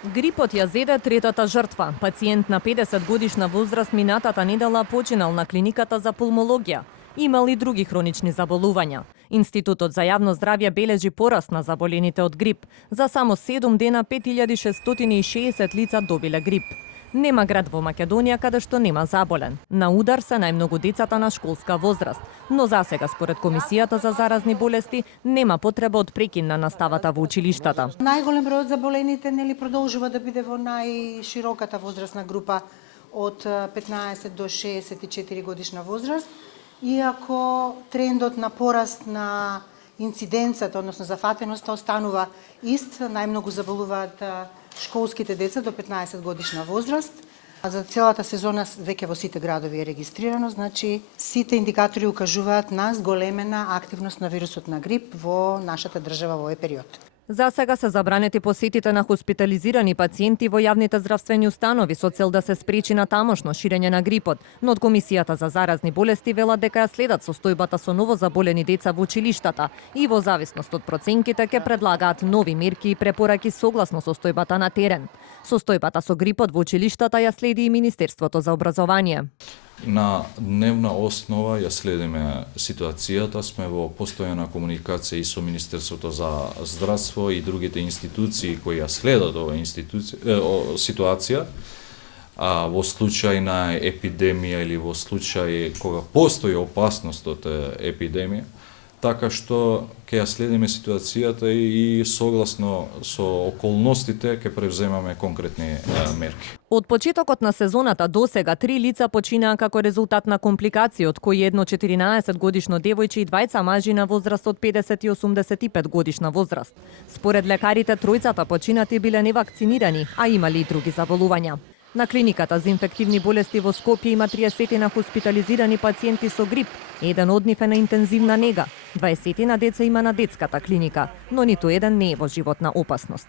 Грипот ја зеде третата жртва. Пациент на 50 годишна возраст минатата недела починал на клиниката за пулмологија. Имал и други хронични заболувања. Институтот за јавно здравје бележи пораст на заболените од грип. За само 7 дена 5660 лица добиле грип. Нема град во Македонија каде што нема заболен. На удар се најмногу децата на школска возраст, но засега според Комисијата за заразни болести нема потреба од прекин на наставата во училиштата. Најголем број од заболените продолжува да биде во најшироката возрастна група од 15 до 64 годишна возраст, иако трендот на пораст на инциденцата, односно зафатеноста, останува ист. Најмногу заболуваат школските деца до 15 годишна возраст. За целата сезона веќе во сите градови е регистрирано, значи сите индикатори укажуваат на зголемена активност на вирусот на грип во нашата држава во овој период. За сега се забранети посетите на хоспитализирани пациенти во јавните здравствени установи со цел да се спречи на тамошно ширење на грипот, но од Комисијата за заразни болести велат дека ја следат состојбата со новозаболени деца во училиштата и во зависност од проценките ќе предлагаат нови мерки и препораки согласно состојбата на терен. Состојбата со грипот во училиштата ја следи и Министерството за образование. На дневна основа ја следиме ситуацијата, сме во постојана комуникација и со Министерството за здравство и другите институции кои ја следат оваа ситуација. Во случај на епидемија или во случај кога постои опасност од епидемија, така што ќе ја следиме ситуацијата и согласно со околностите ќе превземаме конкретни мерки. Од почетокот на сезоната досега 3 лица починаа како резултат на компликации, од кои едно 14 годишно девојче и двајца мажи на возраст од 50 и 85 годишна возраст. Според лекарите, тројцата починати биле невакцинирани, а имали и други заболувања. На клиниката за инфективни болести во Скопје има 30 на хоспитализирани пациенти со грип, еден од нив е на интензивна нега. 20 на деца има на детската клиника, но ниту еден не е во животна опасност.